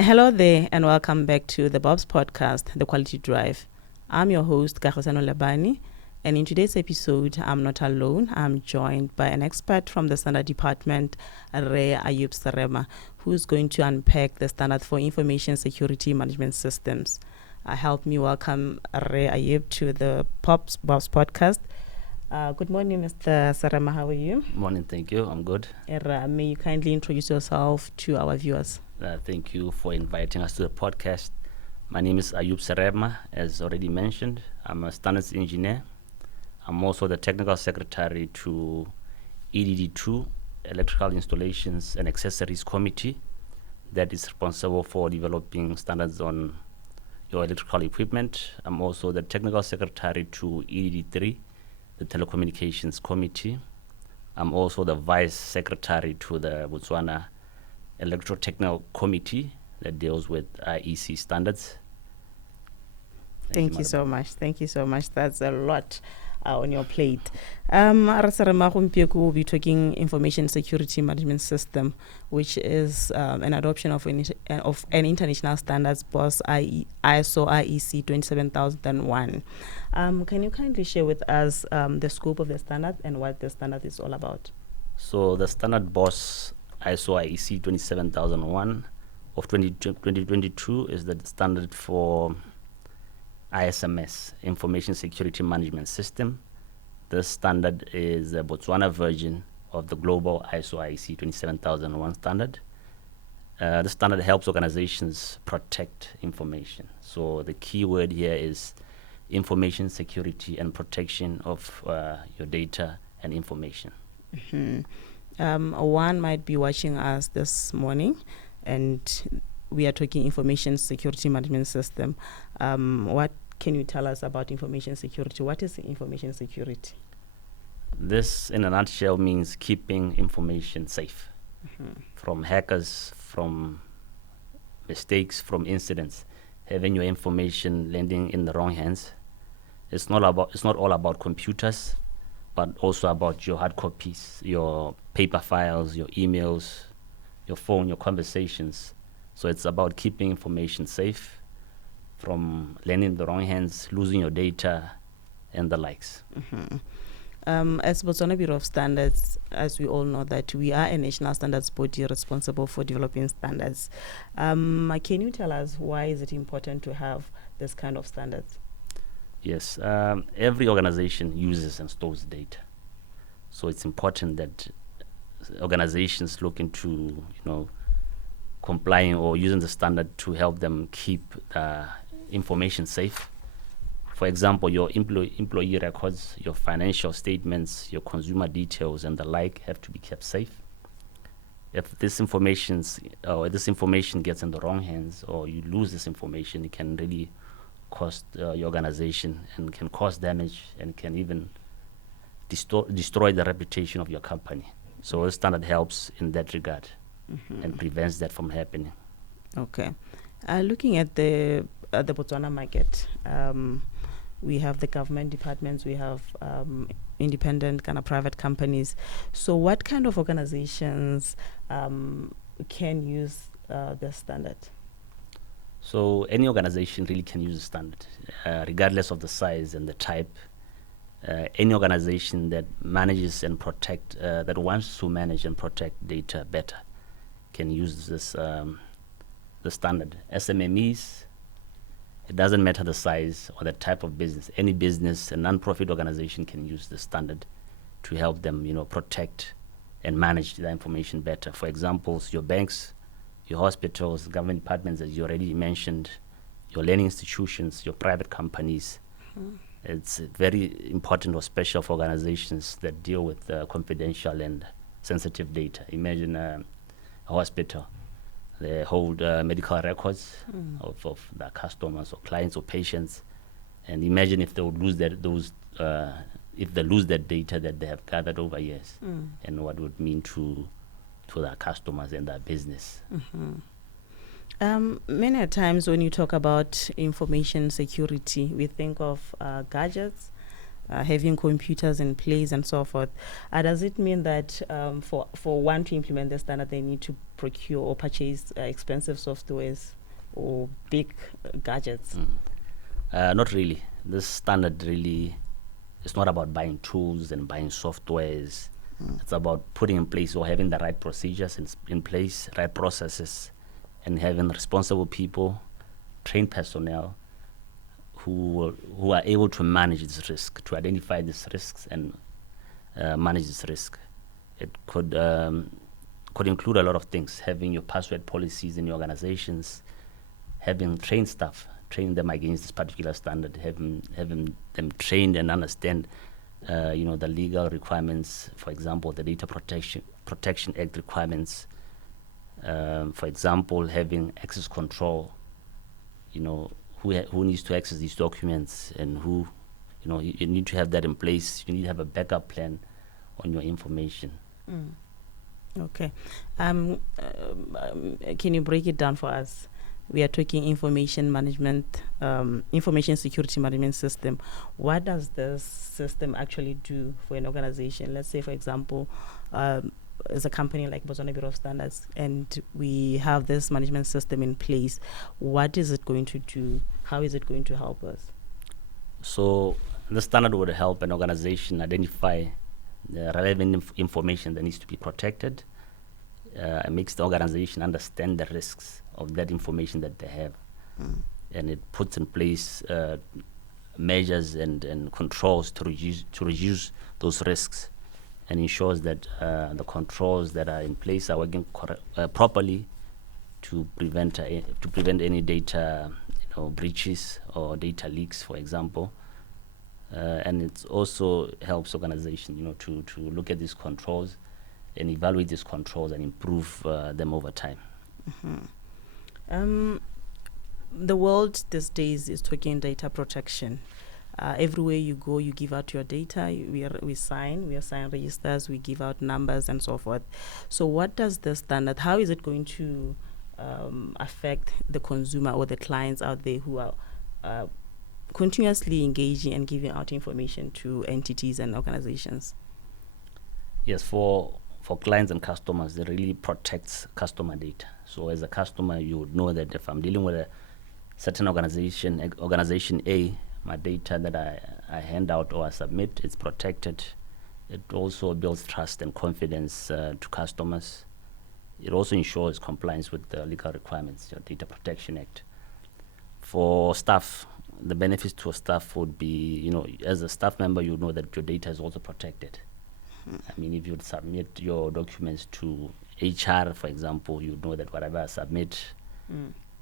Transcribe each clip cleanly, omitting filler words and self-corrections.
Hello there, and welcome back to the Bob's podcast, The Quality Drive. I'm your host, 𝐔𝐧𝐝𝐞𝐫𝐬𝐭, and in today's episode, I'm not alone. I'm joined by an expert from the Standard Department, Serema, who's going to unpack the standard for information security management systems. Help me welcome Ayub to the Bob's podcast. Good morning, Mr. Serema. How are you? Morning, thank you. I'm good. May you kindly introduce yourself to our viewers? Thank you for inviting us to the podcast. My name is Serema, as already mentioned. I'm a standards engineer. I'm also the technical secretary to EDD2, Electrical Installations and Accessories Committee, that is responsible for developing standards on your electrical equipment. I'm also the technical secretary to EDD3, the Telecommunications Committee. I'm also the vice secretary to the Botswana Electrotechnical Committee that deals with IEC standards. Thank you so much. Thank you so much. That's a lot on your plate. We'll be talking information security management system, which is an adoption of an international standards, BOS ISO IEC 27001. Can you kindly share with us the scope of the standard and what the standard is all about? So the standard BOS ISO IEC 27001 of 2022 is the standard for ISMS, Information Security Management System. This standard is the Botswana version of the global ISO IEC 27001 standard. The standard helps organizations protect information. So the key word here is information security and protection of your data and information. Mm-hmm. One might be watching us this morning, and we are talking information security management system. What can you tell us about information security? What is information security? This, in a nutshell, means keeping information safe from hackers, from mistakes, from incidents. Having your information landing in the wrong hands. It's not all about computers, but also about your hard copies, your paper files, your emails, your phone, your conversations. So it's about keeping information safe from landing in the wrong hands, losing your data, and the likes. As Botswana Bureau of Standards, as we all know that we are a national standards body responsible for developing standards. Can you tell us why is it important to have this kind of standards? Yes, every organization uses and stores data. So it's important that organizations look into, complying or using the standard to help them keep information safe. For example, your employee records, your financial statements, your consumer details, and the like have to be kept safe. If this information gets in the wrong hands, or you lose this information, it can really cost your organization and can cause damage and can even destroy the reputation of your company. So the standard helps in that regard and prevents that from happening. Okay. Looking at the Botswana market, we have the government departments, we have independent kind of private companies. So what kind of organizations can use the standard? So any organization really can use the standard, regardless of the size and the type. Any organization that manages and that wants to manage and protect data better can use this the standard. SMMEs, it doesn't matter the size or the type of business. Any business, a non-profit organization can use the standard to help them, protect and manage the information better. For example, your banks, your hospitals, government departments, as you already mentioned, your learning institutions, your private companies. It's very important or special for organizations that deal with confidential and sensitive data. Imagine a hospital. They hold medical records of their customers or clients or patients, and imagine if they would lose if they lose that data that they have gathered over years, and what it would mean to their customers and their business. Many times when you talk about information security, we think of gadgets, having computers in place and so forth. Does it mean that for one to implement the standard, they need to procure or purchase expensive softwares or big gadgets? Not really. This standard really is not about buying tools and buying softwares. It's about putting in place or having the right procedures in place, right processes, and having responsible people, trained personnel who are able to manage this risk, to identify these risks and manage this risk. It could include a lot of things: having your password policies in your organizations, having trained staff, training them against this particular standard, having them trained and understand the legal requirements, for example, the Data Protection Act requirements. For example, having access control, who needs to access these documents, and who, you need to have that in place. You need to have a backup plan on your information. Okay. Can you break it down for us? We are talking information security management system. What does this system actually do for an organization? Let's say, for example, as a company like Botswana Bureau of Standards, and we have this management system in place. What is it going to do? How is it going to help us? So the standard would help an organization identify the relevant information that needs to be protected. It makes the organization understand the risks of that information that they have. And it puts in place measures and controls to reduce those risks, and ensures that the controls that are in place are working properly to prevent any data breaches or data leaks, for example. And it also helps organizations to look at these controls and evaluate these controls and improve them over time. The world these days is talking data protection. Everywhere you go, you give out your data. We sign registers, we give out numbers and so forth. So what does the standard, how is it going to affect the consumer or the clients out there who are continuously engaging and giving out information to entities and organizations? Yes, for clients and customers, it really protects customer data. So as a customer, you would know that if I'm dealing with a certain organization A, my data that I hand out or I submit, it's protected. It also builds trust and confidence to customers. It also ensures compliance with the legal requirements, your Data Protection Act. For staff, the benefits to a staff would be, as a staff member, you know that your data is also protected. I mean, if you submit your documents to HR, for example, you know that whatever I submit,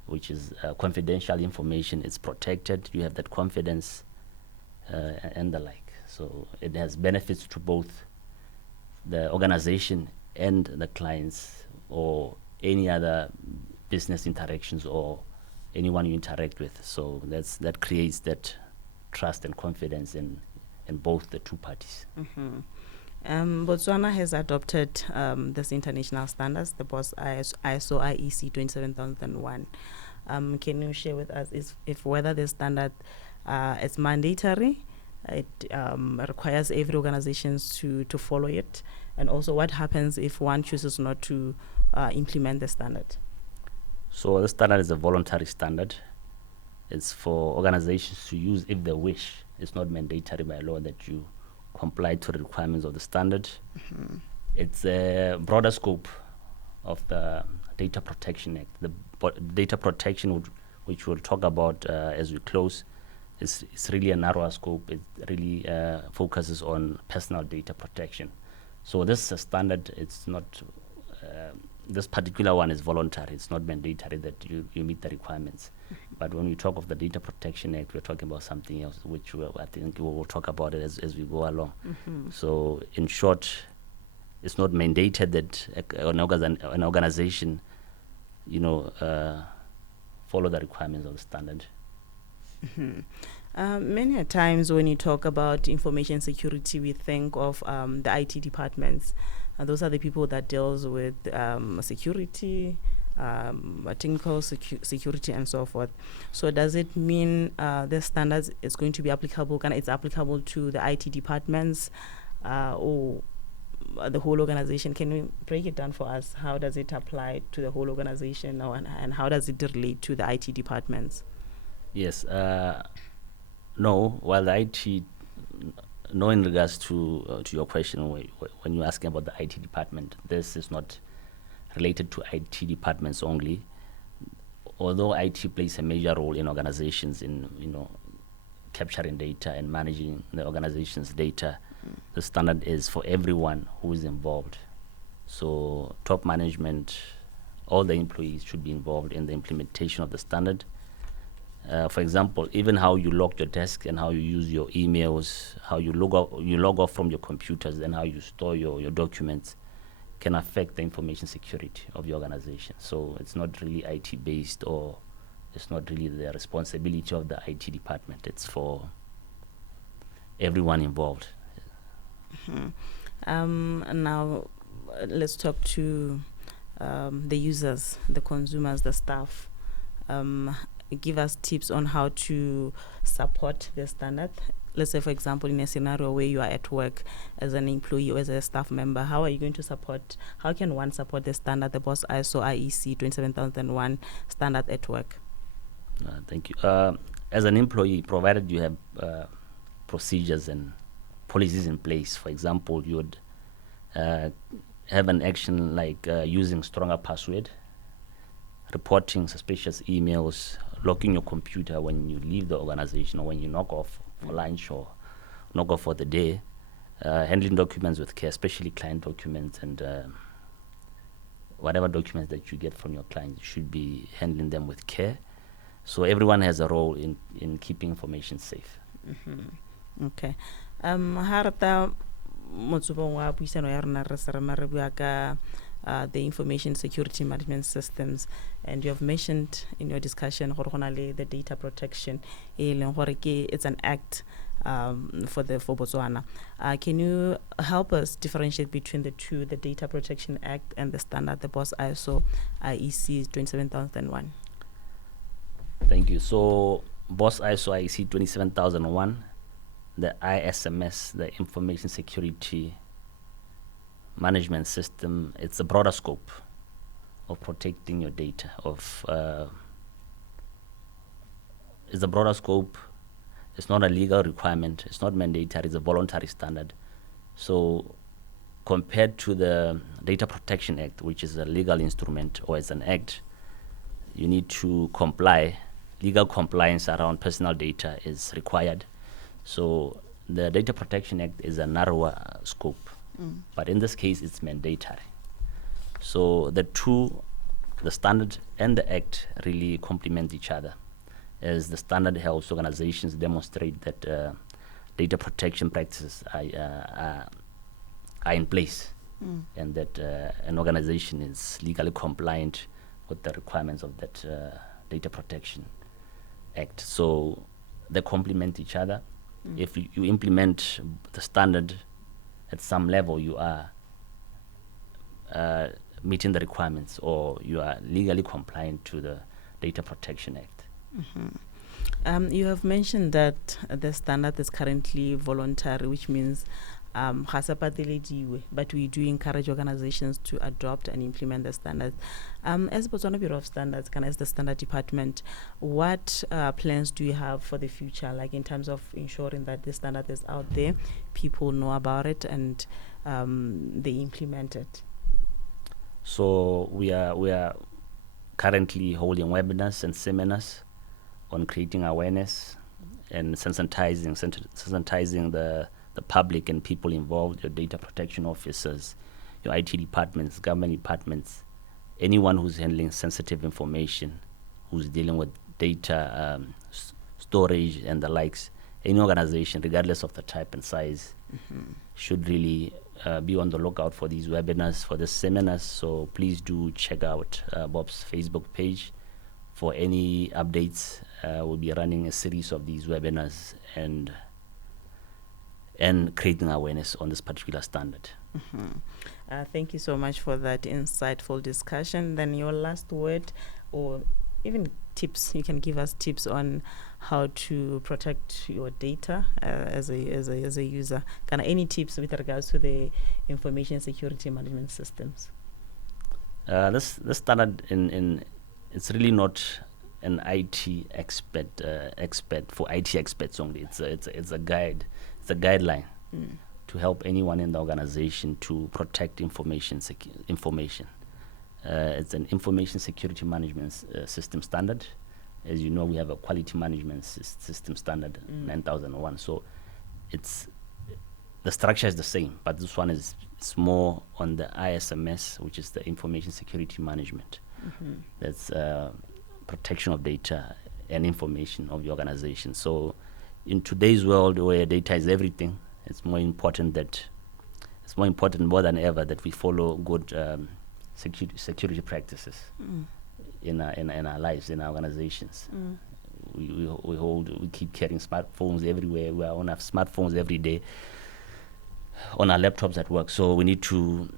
which is confidential information, is protected. You have that confidence and the like. So it has benefits to both the organization and the clients, or any other business interactions, or anyone you interact with. So that creates that trust and confidence in both the two parties. Botswana has adopted this international standards, the BOS ISO IEC 27001. Can you share with us if whether the standard is mandatory, it requires every organization to follow it, and also what happens if one chooses not to implement the standard? So the standard is a voluntary standard. It's for organizations to use if they wish. It's not mandatory by law that you comply to the requirements of the standard. It's a broader scope of the Data Protection Act. The data protection, which we'll talk about as we close, it's really a narrower scope. It really focuses on personal data protection. So this is a standard. It's not, this particular one is voluntary. It's not mandatory that you meet the requirements. But when we talk of the Data Protection Act, we're talking about something else, which I think we will talk about it as we go along. So in short, it's not mandated that an organization, follow the requirements of the standard. Many a times when you talk about information security, we think of the IT departments. Those are the people that deals with security, technical security and so forth. So does it mean the standards is going to be applicable, it's applicable to the IT departments or the whole organization? Can you break it down for us? How does it apply to the whole organization, and how does it relate to the IT departments? Yes. No, while the IT, no, in regards to your question, when you're asking about the IT department, this is not related to IT departments only. Although IT plays a major role in organizations in capturing data and managing the organization's data, the standard is for everyone who is involved. So top management, all the employees should be involved in the implementation of the standard. For example, even how you log your desk and how you use your emails, how you log off from your computers, and how you store your documents can affect the information security of your organization. So it's not really IT based, or it's not really the responsibility of the IT department. It's for everyone involved. Now, let's talk to the users, the consumers, the staff. Give us tips on how to support the standard. Let's say, for example, in a scenario where you are at work as an employee or as a staff member, how are you going to support, how can one support the standard, the BOS ISO IEC 27001 standard at work? Thank you. As an employee, provided you have procedures and policies in place, for example, you would have an action like using stronger password, reporting suspicious emails, locking your computer when you leave the organization or when you knock off for lunch or knock off for the day, handling documents with care, especially client documents, and whatever documents that you get from your client, you should be handling them with care. So everyone has a role in keeping information safe. Okay. Harata motsubong wa puisano ya rona re Serema re bua ka the information security management systems, and you have mentioned in your discussion the data protection. It's an act for Botswana. Can you help us differentiate between the two, the Data Protection Act and the standard, the BOS ISO IEC 27001? Thank you. So BOS ISO IEC 27001, the ISMS, the Information Security Management System, it's a broader scope of protecting your data. It's a broader scope. It's not a legal requirement. It's not mandatory. It's a voluntary standard. So compared to the Data Protection Act, which is a legal instrument or it's an act, you need to comply. Legal compliance around personal data is required. So the Data Protection Act is a narrower scope, but in this case, it's mandatory. So the two, the standard and the act, really complement each other, as the standard helps organizations demonstrate that data protection practices are in place, and that an organization is legally compliant with the requirements of that Data Protection Act. So they complement each other. If you implement the standard at some level, you are meeting the requirements, or you are legally compliant to the Data Protection Act. You have mentioned that the standard is currently voluntary, which means but we do encourage organizations to adopt and implement the standards. As Botswana Bureau of Standards, as the standard department, what plans do you have for the future, like in terms of ensuring that the standard is out there, people know about it, and they implement it? So we are currently holding webinars and seminars on creating awareness and sensitizing the public and people involved, your data protection officers, your IT departments, government departments, anyone who's handling sensitive information, who's dealing with data storage and the likes. Any organization, regardless of the type and size, should really be on the lookout for these webinars, for the seminars. So please do check out Bob's Facebook page for any updates. We'll be running a series of these webinars and creating awareness on this particular standard. Thank you so much for that insightful discussion. Then your last word, or even tips, you can give us tips on how to protect your data as a user. Any tips with regards to the information security management systems? This standard it's really not an IT expert for IT experts only. It's a guide. It's a guideline to help anyone in the organization to protect information. It's an information security management system standard. As you know, we have a quality management system standard 9001. So the structure is the same, but this one is more on the ISMS, which is the information security management. That's protection of data and information of the organization. So in today's world where data is everything, it's more important more than ever that we follow good security practices in our lives, in our organizations. We keep carrying smartphones everywhere. We are on our smartphones every day, on our laptops at work. So we need to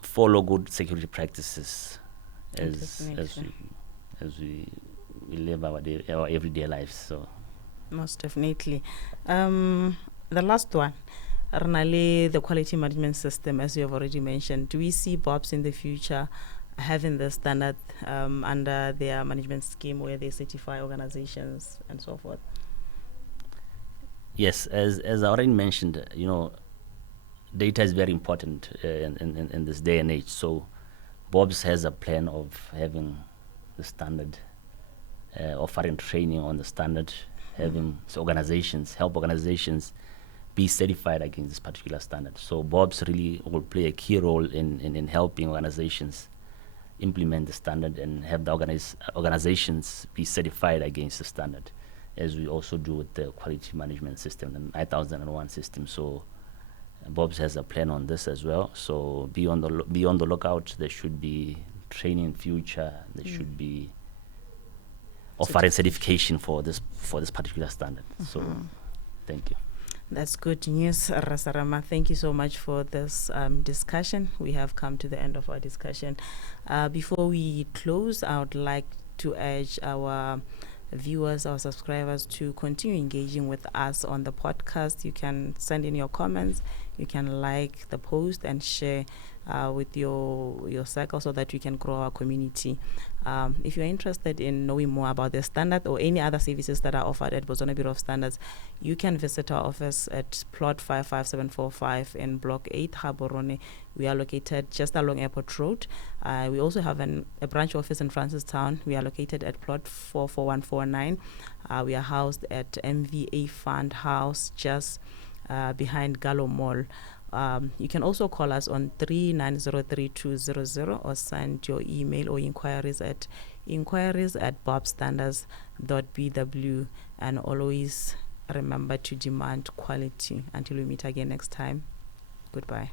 follow good security practices as we live our everyday lives. So most definitely. The last one, Arnali, the quality management system, as you have already mentioned. Do we see BOPs in the future having the standard under their management scheme where they certify organizations and so forth? Yes, as I already mentioned, data is very important in this day and age. So BOPs has a plan of having the standard, offering training on the standard, having help organizations be certified against this particular standard. So BOPs really will play a key role in helping organizations implement the standard and have the organizations be certified against the standard, as we also do with the quality management system, the 9001 system. So BOPs has a plan on this as well. So be on the lookout. There should be training in future. There should be offering certification for this particular standard. So thank you. That's good news, Serema. Thank you so much for this discussion. We have come to the end of our discussion. Before we close, I would like to urge our viewers, our subscribers, to continue engaging with us on the podcast. You can send in your comments. You can like the post and share with your circle so that we can grow our community. If you're interested in knowing more about the standard or any other services that are offered at Botswana Bureau of Standards, you can visit our office at plot 55745 in Block 8, Gaborone. We are located just along Airport Road. We also have a branch office in Francistown. We are located at plot 44149. We are housed at MVA Fund House, just behind Gallo Mall. You can also call us on 3903-200 or send your email or inquiries at bobstandards.bw, and always remember to demand quality. Until we meet again next time, goodbye.